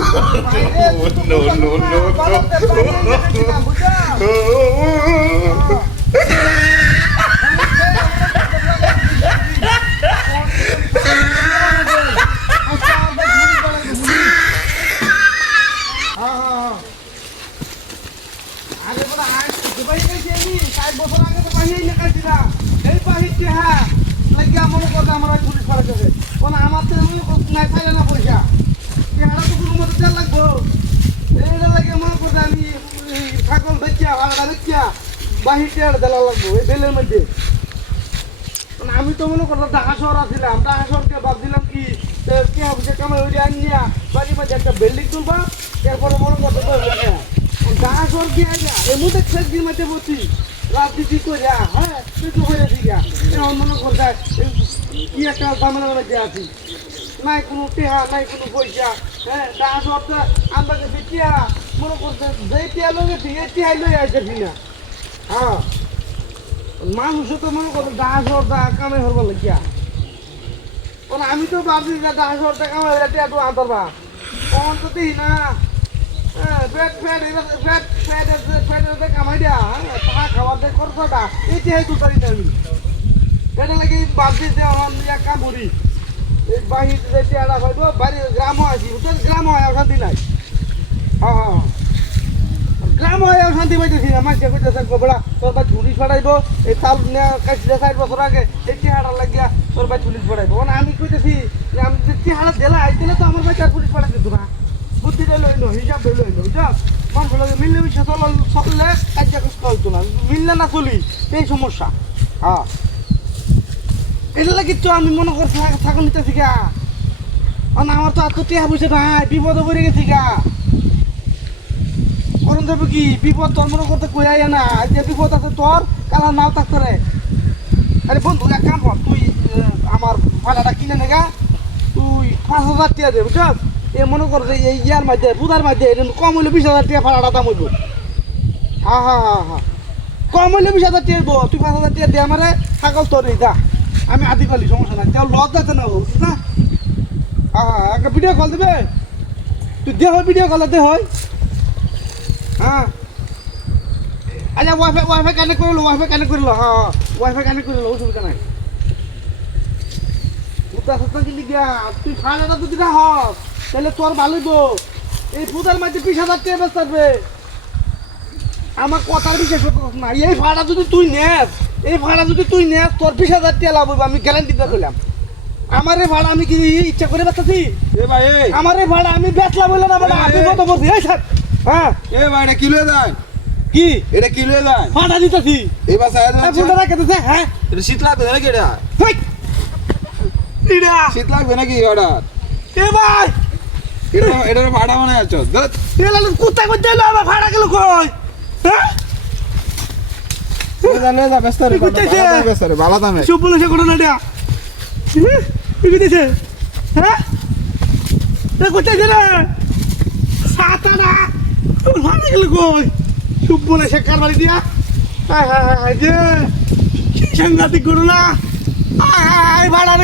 No, no, no, আরে বড় আজ দুবাই গেছি আমি 60 বছর আগে তো বাহির নিকাছিলাম এই বাহিরতে হ্যাঁ লাগিয়া মনে করতে আমরা পুলিশ ফাড়া যাবে কোন আমার তো নাই ফাইলে না পয়সা কি হারা তো কোনো মতে তেল লাগবো এইটা লাগে মনে করতে আমি ছাগল বেচিয়া ভাড়া বেচিয়া বাহিরতে দেলা লাগবো এই বেলের মধ্যে আমি তো মনে করতাম ঢাকা শহর আসছিলাম ঢাকা শহরকে ভাবছিলাম কি কে হবে কামাই হইলে আনিয়া বাড়ি মাঝে একটা বিল্ডিং তুলবা এরপরে মনে করতে ঢাকা শহর কি আইলা এই মুহূর্তে শেষ দিন মাঝে বসি রাজনীতি করে হ্যাঁ কিছু হয়ে দিঘা এখন মনে করতে কি একটা ঝামেলা মধ্যে আছি নাই কোনো টেহা নাই কোনো পয়সা হ্যাঁ ঢাকা শহরটা আমরা কাছে টিয়া মনে করতে যেই টিয়া লোক এই টিয়াই লই আইতেছি না হ্যাঁ মানুষ তো মনে করো ঢাকা শহরটা কামাই হরবার লাগিয়া কারণ আমি তো ভাবছি যে ঢাকা শহরটা কামাই হলে টিয়া তো আনতারবা তখন তো দিই না কামাই দিয়া টাকা খাওয়ার দেয় খরচাটা এই টিয়াই তো পারি না আমি এটা লাগে ভাবছি যে আমার কাম করি এই বাহির যে টিয়াটা পাইব বাড়ির গ্রামও আসি গ্রাম হয় শান্তি নাই হ্যাঁ হ্যাঁ গ্রাম হয় শান্তি পাইতেছি না মাঝে কইতেছে বড়া তোর ভাই পুলিশ পাঠাইব এই চাল কাটলে 60 বছর আগে এই চেহারা লাগিয়া তোর ভাই পুলিশ পাঠাইব মানে আমি কইতেছি যে আমি যে চেহারা দিলা আইলে তো আমার ভাই তার পুলিশ পাঠাই দিত না বুদ্ধিটা লইলো হিসাব লইলো বুঝছ মানুষ লাগে মিললে মিশে চললে কাজটা কষ্ট হইতো না মিললে না চলি এই সমস্যা হ্যাঁ এটা লাগে তো আমি মনে করছি থাকুন নিতেছি গা আমার তো আত্ম টিয়া বুঝে নাই বিপদে পড়ে গেছি গা করণ যাবে কি বিপদ তোর মনে করতে কই আয় না যে বিপদ আছে তোর কালা নাও থাকতে রে আরে বন্ধু এক কাম কর তুই আমার ভাড়াটা কিনে নেগা তুই 5000 টাকা দে বুঝছ এ মনে কর যে এই ইয়ার মাঝে বুধার মাঝে কম হইলে 20000 টাকা ভাড়াটা দাম হইব হ্যাঁ হ্যাঁ হ্যাঁ হ্যাঁ কম হইলে 20000 টাকা দিব তুই 5000 টাকা দে আমারে ছাগল তোর যা আমি আদি কলি সমস্যা নাই তাও লজ যাতে না বুঝছ না হ্যাঁ হ্যাঁ একটা ভিডিও কল দিবে তুই দে হয় ভিডিও কল দে হয় হ্যাঁ আচ্ছা ওয়াইফাই কানেক্ট করে লো হ্যাঁ ওয়াইফাই কানেক্ট করে লো অসুবিধা নাই পুতা সত্তা কি লিগা তুই ফাড়াটা যদি না হস তাহলে তোর ভালোই গো এই পুতার মাঝে 20000 টাকা বেচ থাকবে আমার কথার বিশেষ না এই ভাড়া যদি তুই নেস তোর 20000 টাকা লাভ হইব আমি গ্যারান্টি দিয়ে কইলাম আমার এই ভাড়া আমি কি ইচ্ছা করে বেচতাছি এ ভাই আমার এই ভাড়া আমি বেচলাম বললাম না আপনি কত বলছি এই স্যার হ্যাঁ এ ভাই এটা কিলো দেয় কি এটা কিলো দেয় ভাড়া দিতেছি এই বাস আয় এই ফুলটা রাখতেছে হ্যাঁ এটা শীত লাগবে নাকি এটা হেই ইডা শীত লাগবে নাকি অর্ডার এ ভাই এটা ভাড়া মনে আছে এলা কুত্তা কই দিলো আমার ভাড়া গেল কই হ্যাঁ জানে যা ব্যস্ত রে ব্যস্ত রে ভালো দামে সব বলে সে ঘটনা এটা কি দিতেছে হ্যাঁ এ কোথায় গেলে সাতারা ভাড়া গেল কই সব বলে সে কারবারি দিয়া হায় হায় হায় যে কি সাংঘাতিক ঘটনা হায় হায় ভাড়া